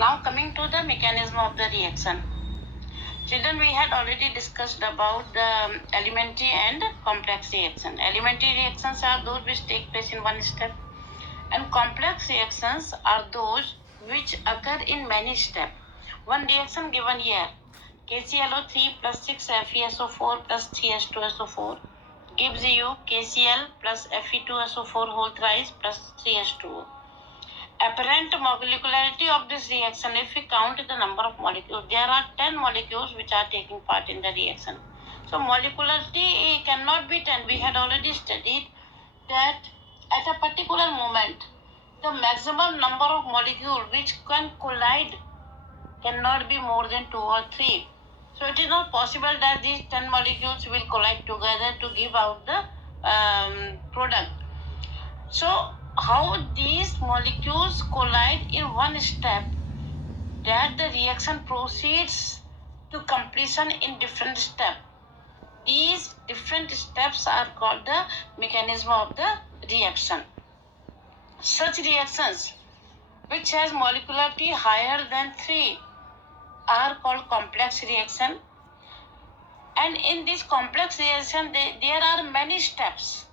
Now coming to the mechanism of the reaction. Children, we had already discussed about the elementary and complex reaction. Elementary reactions are those which take place in one step, and complex reactions are those which occur in many steps. One reaction given here, KClO3 plus 6FeSO4 plus 3H2SO4 gives you KCl plus Fe2SO4 whole thrice plus 3H2O. Apparent molecularity of this reaction, if we count the number of molecules, there are 10 molecules which are taking part in the reaction. So molecularity cannot be 10. We had already studied that at a particular moment, the maximum number of molecules which can collide cannot be more than 2 or 3. So it is not possible that these 10 molecules will collide together to give out the product. So how these molecules collide in one step, that the reaction proceeds to completion in different steps. These different steps are called the mechanism of the reaction. Such reactions which has molecularity higher than 3 are called complex reaction. And in this complex reaction, there are many steps,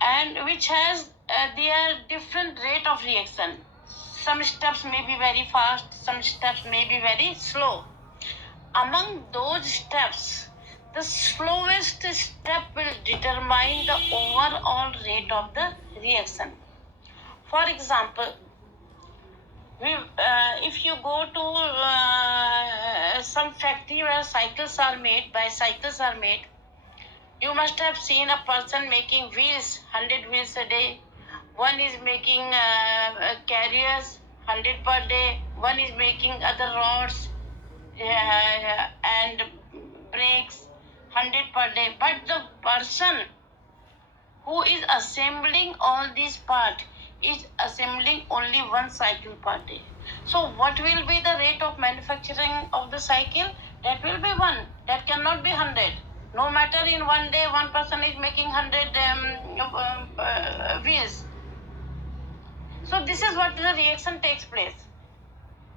and which has their different rate of reaction. Some steps may be very fast, some steps may be very slow. Among those steps, the slowest step will determine the overall rate of the reaction. For example, if you go to some factory where bicycles are made, you must have seen a person making wheels, 100 wheels a day. One is making carriers, 100 per day. One is making other rods and brakes, 100 per day. But the person who is assembling all these parts is assembling only one cycle per day. So what will be the rate of manufacturing of the cycle? That will be 1. That cannot be 100. No matter in one day one person is making 100 wheels. So this is what the reaction takes place.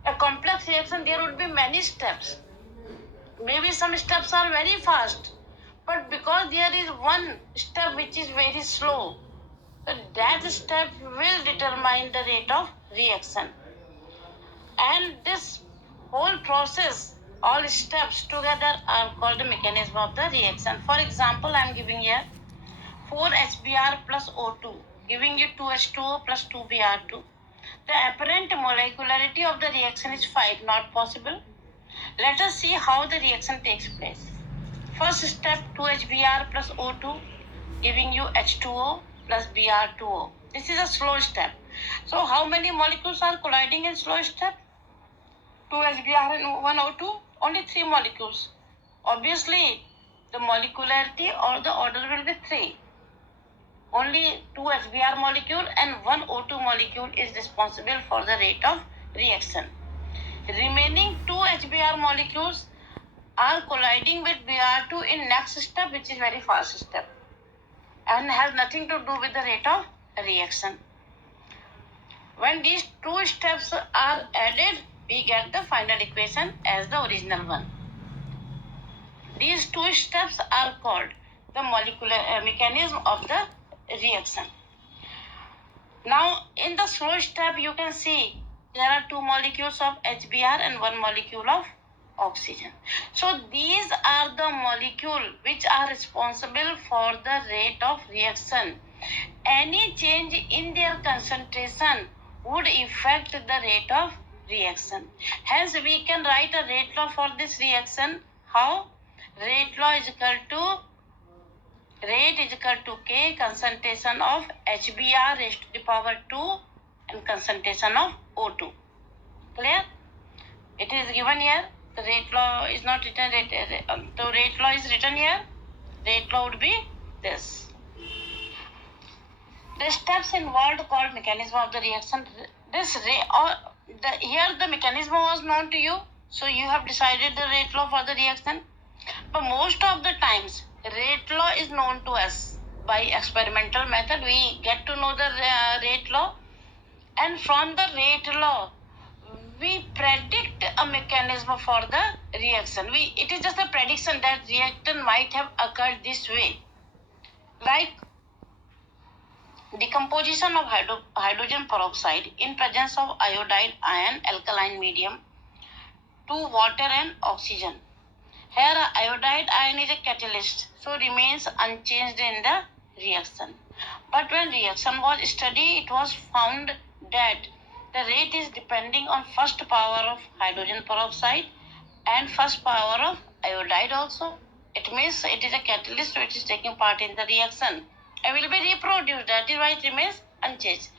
A complex reaction, there would be many steps. Maybe some steps are very fast, but because there is one step which is very slow, so that step will determine the rate of reaction. And this whole process, all steps together are called the mechanism of the reaction. For example, I am giving here 4HBr plus O2, giving you 2H2O plus 2Br2. The apparent molecularity of the reaction is 5, not possible. Let us see how the reaction takes place. First step, 2HBr plus O2, giving you H2O plus Br2O. This is a slow step. So how many molecules are colliding in slow step? 2HBr and 1O2, only 3 molecules. Obviously, the molecularity or the order will be 3. Only 2 HBr molecule and 1 O2 molecule is responsible for the rate of reaction. Remaining 2 HBr molecules are colliding with Br2 in next step, which is very fast step and has nothing to do with the rate of reaction. When these 2 steps are added, we get the final equation as the original one. These 2 steps are called the molecular mechanism of the reaction. Now, in the slow step, you can see there are 2 molecules of HBr and 1 molecule of oxygen. So these are the molecules which are responsible for the rate of reaction. Any change in their concentration would affect the rate of reaction. Hence, we can write a rate law for this reaction. How? Rate law is equal to K concentration of HBr raised to the power 2 and concentration of O2. Clear? It is given here. The rate law is not written. The rate law is written here. Rate law would be this. The steps involved called mechanism of the reaction. Here the mechanism was known to you, so you have decided the rate law for the reaction. But most of the times, rate law is known to us by experimental method. We get to know the rate law, and from the rate law, we predict a mechanism for the reaction. It is just a prediction that reaction might have occurred this way. Like decomposition of hydrogen peroxide in presence of iodide ion alkaline medium to water and oxygen. Here iodide ion is a catalyst, so remains unchanged in the reaction. But when reaction was studied, it was found that the rate is depending on first power of hydrogen peroxide and first power of iodide also. It means it is a catalyst, so it is taking part in the reaction and will be reproduced. That is why it remains unchanged.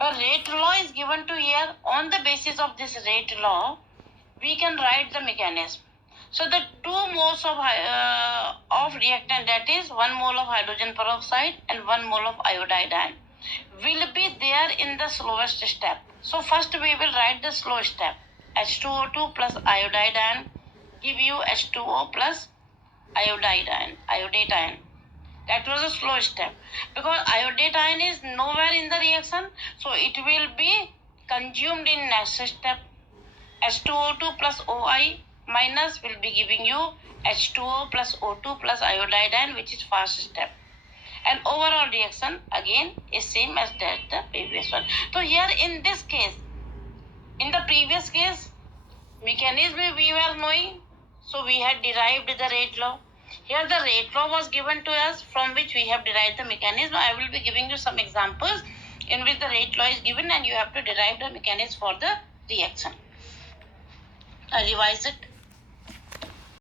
A rate law is given to here. On the basis of this rate law, we can write the mechanism. So the 2 moles of reactant, that is 1 mole of hydrogen peroxide and 1 mole of iodide ion, will be there in the slowest step. So first we will write the slow step. H2O2 plus iodide ion give you H2O plus iodide ion. That was a slow step because iodide ion is nowhere in the reaction, so it will be consumed in next step. H2O2 plus OI minus will be giving you H2O plus O2 plus iodide ion, which is first step. And overall reaction again is same as that the previous one. So here in this case, in the previous case, mechanism we were knowing, so we had derived the rate law. Here the rate law was given to us from which we have derived the mechanism. I will be giving you some examples in which the rate law is given and you have to derive the mechanism for the reaction. I revise it.